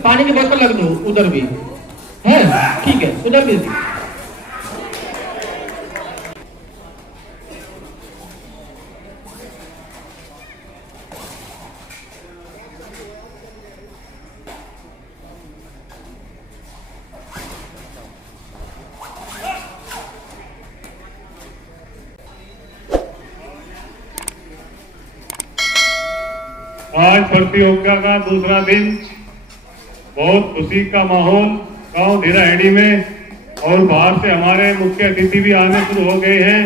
पानी की बोतल रख दो उधर भी है, ठीक है, उधर भी। आज प्रतियोगिता का दूसरा दिन, बहुत खुशी का माहौल गांव धीराहेड़ी में, और बाहर से हमारे मुख्य अतिथि भी आने शुरू हो गए हैं।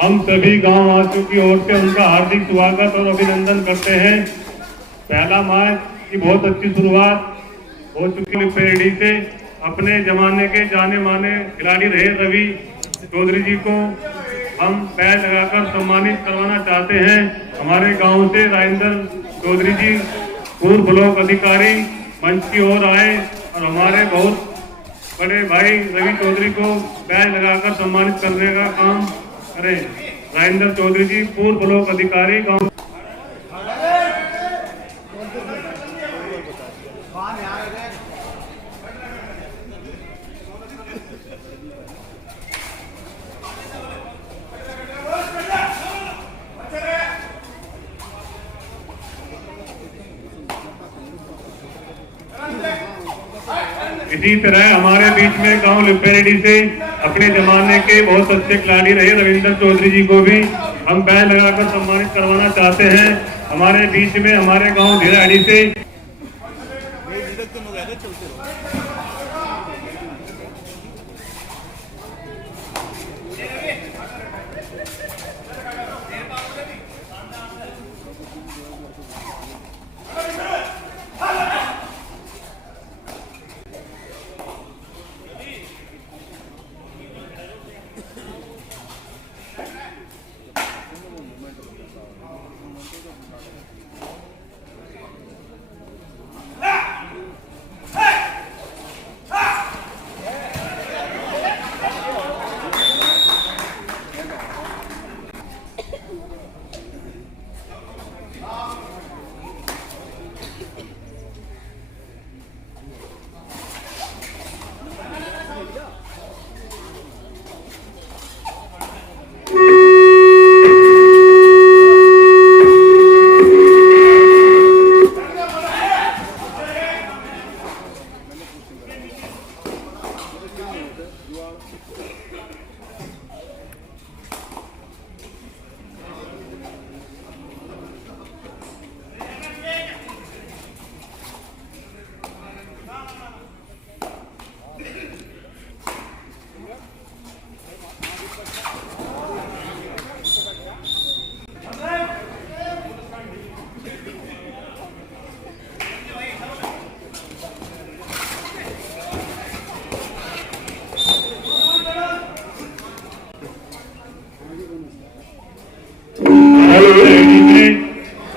हम सभी गांव वासियों की ओर से उनका हार्दिक स्वागत और अभिनंदन करते हैं। पहला मैच की बहुत अच्छी शुरुआत हो चुकी है पेरेडी से। अपने जमाने के जाने माने खिलाड़ी रहे रवि चौधरी जी को हम बैच लगाकर सम्मानित करवाना चाहते हैं। हमारे गांव से राजेंद्र चौधरी जी पूर्व ब्लॉक अधिकारी मंच की ओर आए और हमारे बहुत बड़े भाई रवि चौधरी को बैच लगाकर सम्मानित करने का काम करें। राजेंद्र चौधरी जी पूर्व ब्लॉक अधिकारी गांव। इसी तरह हमारे बीच में गांव लिपेरेडी से अपने जमाने के बहुत अच्छे खिलाड़ी रहे रविंद्र चौधरी जी को भी हम बैच लगाकर सम्मानित करवाना चाहते हैं। हमारे बीच में हमारे गांव धीराहेड़ी से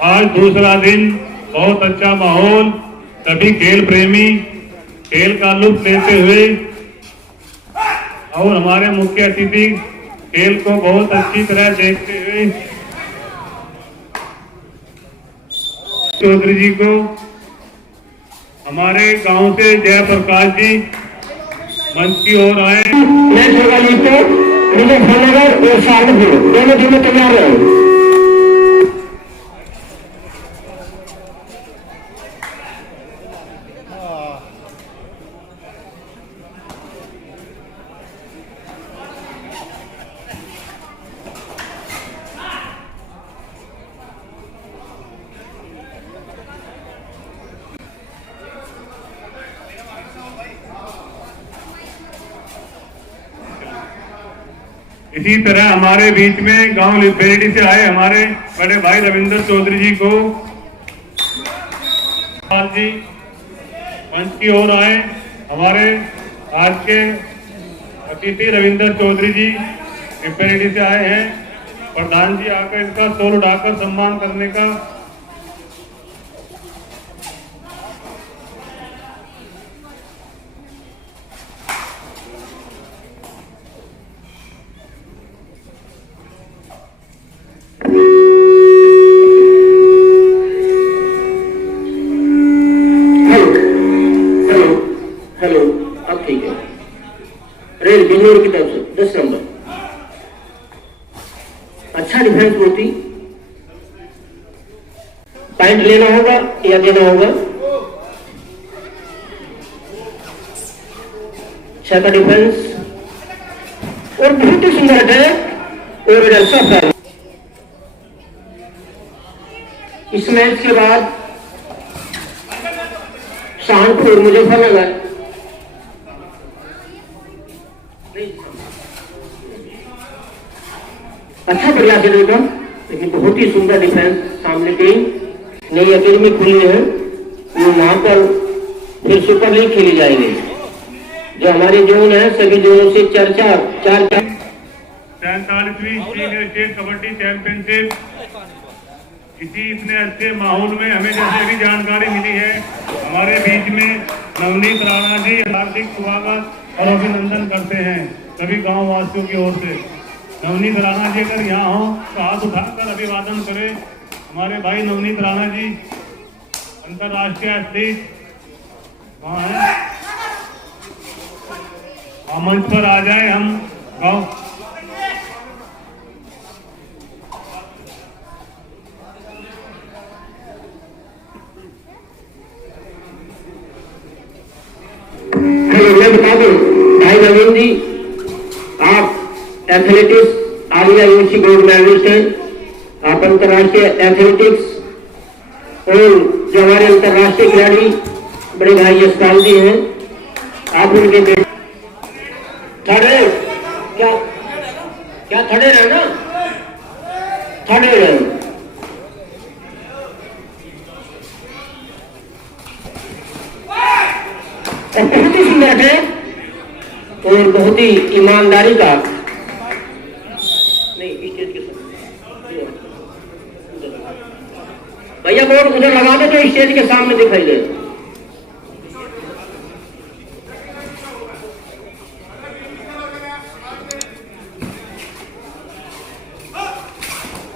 आज दूसरा दिन, बहुत अच्छा माहौल, सभी खेल प्रेमी खेल का लुत्फ लेते हुए और हमारे मुख्य अतिथि खेल को बहुत अच्छी तरह देखते हुए चौधरी जी को हमारे गांव से जयप्रकाश जी मंच की ओर आए। दोनों तैयार रहे। इसी तरह हमारे बीच में गांव लिपेरेडी से आए हमारे बड़े भाई रविंद्र चौधरी जी को जी मंच की ओर आए। हमारे आज के अतिथि रविंद्र चौधरी जी लिपेरेडी से आए हैं। प्रधान जी आकर इनका शॉल उठाकर सम्मान करने का हेलो, अब ठीक है। रेल बिजनौर की तरफ से 10 नंबर। अच्छा डिफेंस होती, पॉइंट लेना होगा या देना होगा। अच्छा का डिफेंस और बहुत ही सुंदर अटैक और सफल। इस मैच के बाद सहारनपुर और मुजफ्फरनगर अच्छा प्रयास है देखा, लेकिन बहुत ही सुंदर डिफेंस। सामने टीम नई अकेडमी खुली है, वो वहां पर फिर सुपर लीग खेली जाएगी। जो हमारे जोन है सभी जोनों से चर्चा 47वीं सीनियर स्टेट कबड्डी चैंपियनशिप इसी इतने अच्छे माहौल में हमें जैसे भी जानकारी मिली है, हमारे बीच में नवनीत राणा जी हार्दिक स्वागत और अभिनंदन करते हैं सभी गांव वासियों की ओर से। नवनीत राणा जी अगर यहाँ हो तो हाथ उठाकर अभिवादन करें। हमारे भाई नवनीत राणा जी अंतर्राष्ट्रीय एथलीट वहाँ है, मंच पर आ जाए। हम गाँव मैं बता दूं भाई नवीन जी, आप athletics Aliah university gold medallist हैं। आप अंतर्राष्ट्रीय एथलेटिक्स और जो हमारे अंतर्राष्ट्रीय खिलाड़ी बड़े भाई यशपाल जी हैं, आप उनके बेटे थर्ड क्या क्या थर्ड है ना, थर्ड है। बहुत ही सुंदर है और बहुत ही ईमानदारी का नहीं स्टेज के सामने भैया बोर्ड उधर लगा दे तो स्टेज के सामने दिखाई दे।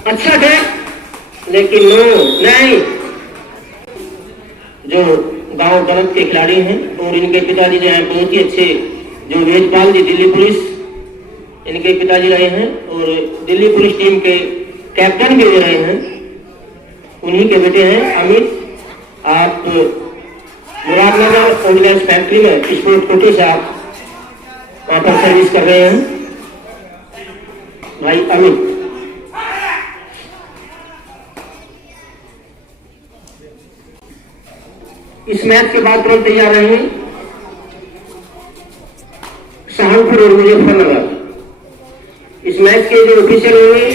अच्छा है लेकिन नो नहीं, जो गांव दरद के खिलाड़ी हैं और इनके पिताजी जो हैं बहुत ही अच्छे, जो वेजपाल जी दिल्ली पुलिस इनके पिताजी रहे हैं और दिल्ली पुलिस टीम के कैप्टन भी रहे हैं, उन्हीं के बेटे हैं अमित। आप मुरादनगर ऑयल गैस फैक्ट्री में स्पोर्ट कोटे से आप वहां पर सर्विस कर रहे हैं भाई अमित। इस मैच के बाद तुरंत तैयार रहेंगे सहारनपुर और मुजफ्फरनगर। इस मैच के जो ऑफिशियल होंगे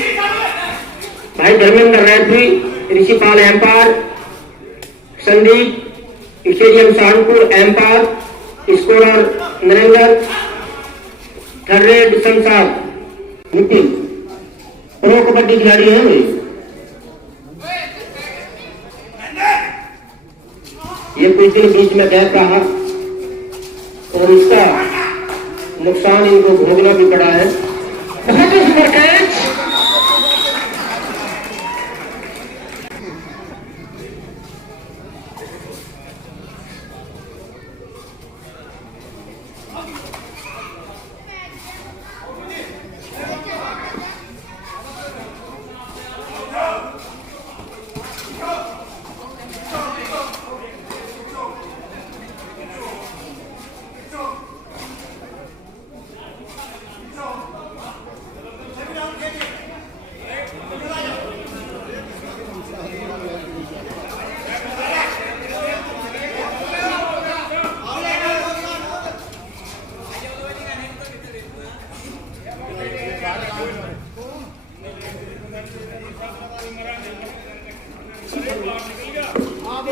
भाई Dharmendra referee, Rishipal umpire, Sandeep stadium Saharanpur umpire, scorer Narendra, third रेड संसार नितिन। प्रो कबड्डी खिलाड़ी है वे। ये कुछ दिन बीच में गैप रहा और इसका नुकसान इनको भोगना भी पड़ा है। बहुत ही सुंदर कैच।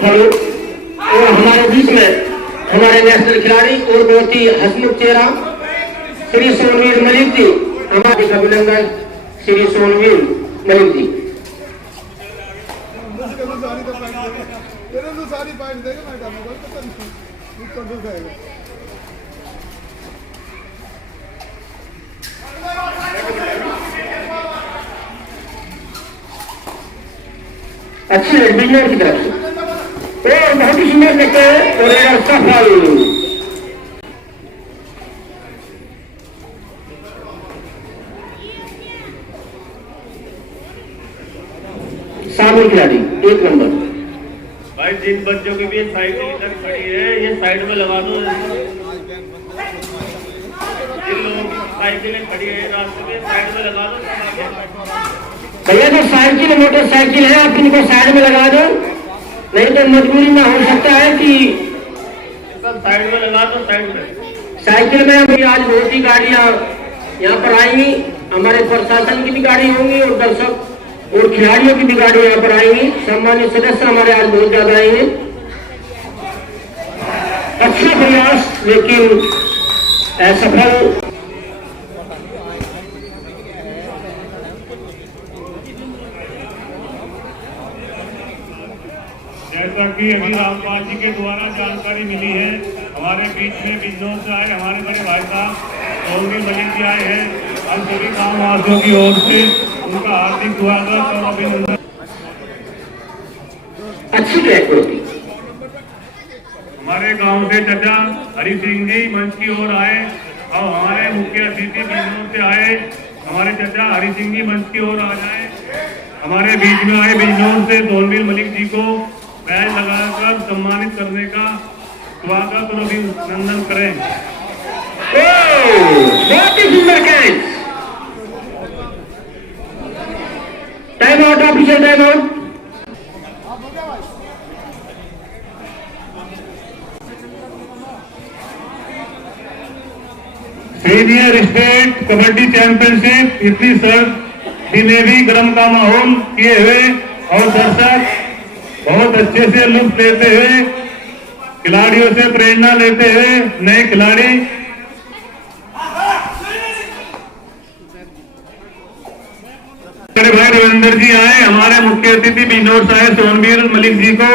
और हमारे बीच में हमारे नेशनल खिलाड़ी और बहुत ही हसमुख चेहरा श्री सोनवीर मलिक जी, हमारे अभिनंदन श्री सोनवीर मलिक जी। अच्छी एडमिशन की तरफ से और बहुत ही सुंदर लगता है और सफल बड़े खिलाड़ी 1 नंबर। भाई जिन बच्चों की भी साइकिल इधर खड़ी है ये साइड में लगा दो। जिन लोगों की साइकिलें खड़ी है रास्ते में साइड में लगा दो। भैया जो साइकिल मोटरसाइकिल है आप इनको साइड में लगा दो, नहीं तो मजबूरी में हो सकता है कि सब साइड में लगा दो। साइड में साइकिल में अभी आज बहुत ही गाड़ियां यहाँ पर आएंगी, हमारे प्रशासन की भी गाड़ी होंगी और दर्शक और खिलाड़ियों की भी गाड़ी यहाँ पर आएंगी। सम्मानित सदस्य हमारे आज बहुत ज्यादा आएंगे। अच्छा प्रयास लेकिन असफल। जैसा कि अभी रामपाल जी के द्वारा जानकारी मिली है, हमारे बीच में बिजनौर से आए हमारे बड़े भाई साहब सोनवीर मलिक जी आए हैं। हम सभी गाँववासियों की ओर से उनका हार्दिक स्वागत और अभिनंदन। अच्छी ट्रैक होती। हमारे गांव से चाचा हरि सिंह जी मंच की ओर आए और हमारे मुख्य अतिथि बिजनौर से आए हमारे चाचा हरि सिंह जी मंच की ओर आ जाए। हमारे बीच में आए बिजनौर से सोनवीर मलिक जी को बैज लगाकर सम्मानित करने का स्वागत और अभिनंदन करें। बहुत ही सुंदर catch. Time out official time out. Senior state kabaddi championship इतनी सर्द दिने भी गर्म का माहौल किए हुए और दर्शक बहुत अच्छे से लुत्फ लेते हुए खिलाड़ियों से प्रेरणा लेते हुए नए खिलाड़ी भाई रविंदर जी आए। हमारे मुख्य अतिथि बिजनौर से आए सोनवीर मलिक जी को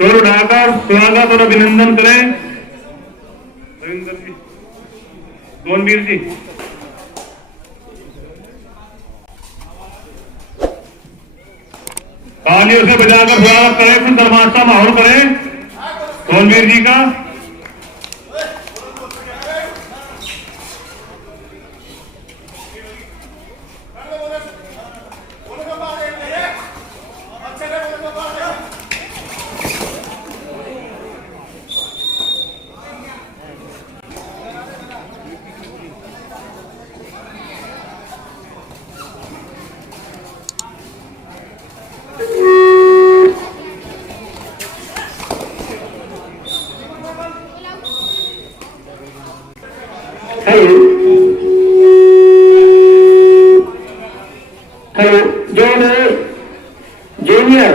जोर उठाकर स्वागत और अभिनंदन करें। रविंदर जी, सोनवीर जी, तालियों से बजाकर स्वागत करें, कुछ दरमाशा माहौल करें सोनवीर जी का। हेलो जो जूनियर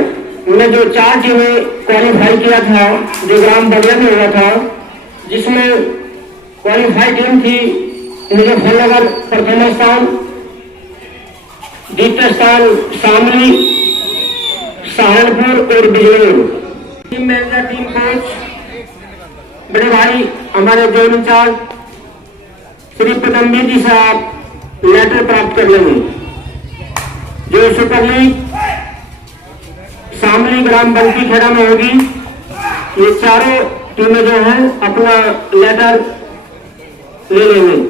में जो 4 टीमें क्वालिफाई किया था, जो ग्राम बलिया में हुआ था, जिसमें क्वालिफाई टीम थी मुजफ्फरनगर प्रथम स्थान, द्वितीय स्थान शामली, सहारनपुर और Bijnor. Team manager team coach बड़े भाई हमारे जोन इंचार्ज श्री पदमवीर जी से आप लेटर प्राप्त कर लेंगे। जो सुपर लीग शामली ग्राम बंकी खेड़ा में होगी, ये चारों टीमें जो हैं अपना लेटर ले लेंगे।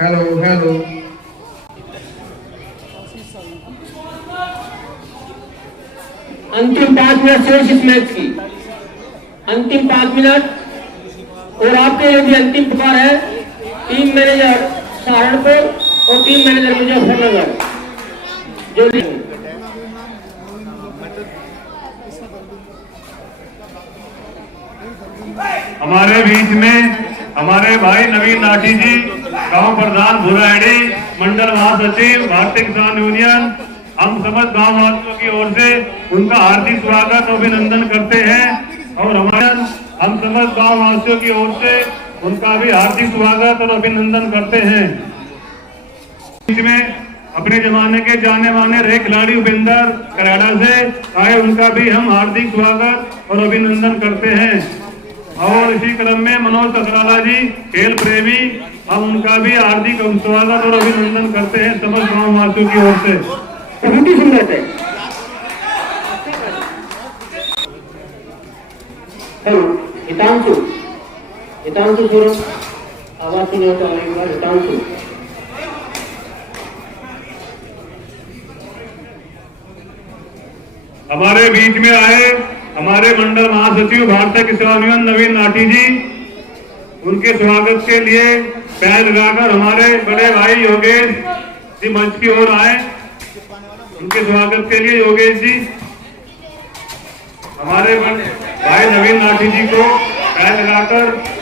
Hello hello. अंतिम 5 मिनट शेष इस मैच की, अंतिम 5 मिनट। और आपके लिए भी अंतिम पुकार है, टीम मैनेजर सहारनपुर और टीम मैनेजर मुजफ्फरनगर जो हमारे बीच में हमारे भाई नवीन नाटी जी, गांव प्रधान भूराहेड़ी, मंडल महासचिव भारतीय किसान यूनियन, हम समस्त गांव वासियों की ओर से उनका हार्दिक स्वागत और अभिनंदन करते हैं। और हम समस्त गांव वासियों की ओर से उनका भी हार्दिक स्वागत और अभिनंदन करते हैं। बीच में अपने जमाने के जाने माने रहे खिलाड़ी उपेंद्र कराड़ा से आए, उनका भी हम हार्दिक स्वागत और अभिनंदन करते हैं। और इसी क्रम में मनोज कसराला जी, खेल प्रेमी, हम उनका भी हार्दिक स्वागत और अभिनंदन करते हैं समस्त गांव वासियों की ओर से। बहुत ही सुंदर है। हेलो हितांशु, हितांशु सुनो, आवाज सुनो तो आएगा। हितांशु हमारे बीच में आए हमारे मंडल महासचिव भारतीय किसान यूनियन नवीन नाटी जी, उनके स्वागत के लिए पैर लगाकर हमारे बड़े भाई योगेश जी मंच की ओर आए। उनके स्वागत के लिए योगेश जी, हमारे भाई नवीन नाटी जी को पैर लगाकर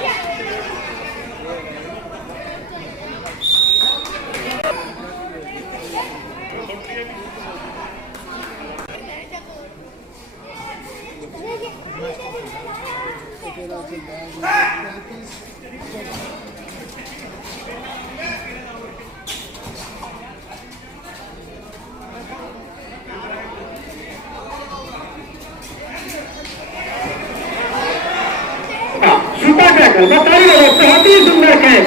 बहुत ही सुंदर है।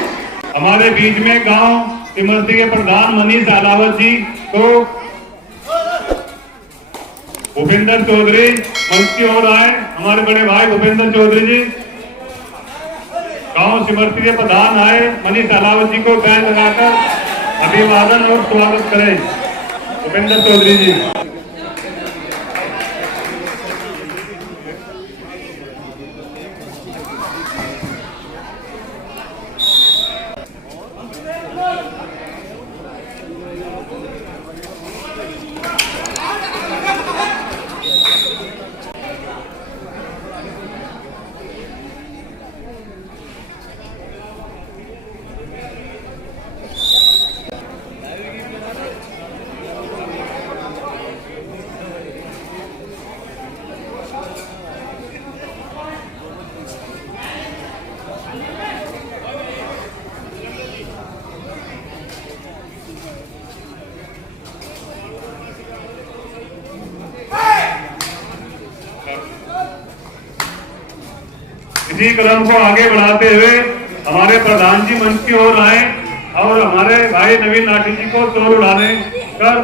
हमारे बीच में गांव सिमरती के प्रधान मनीष अलावत जी को भूपेंद्र चौधरी मंच की ओर आए। हमारे बड़े भाई भूपेंद्र चौधरी जी, गांव सिमरती के प्रधान आए, मनीष अलावत जी को बैन लगाकर अभिवादन और स्वागत करें। भूपेंद्र चौधरी जी। इसी क्रम को आगे बढ़ाते हुए हमारे प्रधान जी मंच की ओर आए और हमारे भाई नवीन नाटी जी को तोड़ उड़ाने कर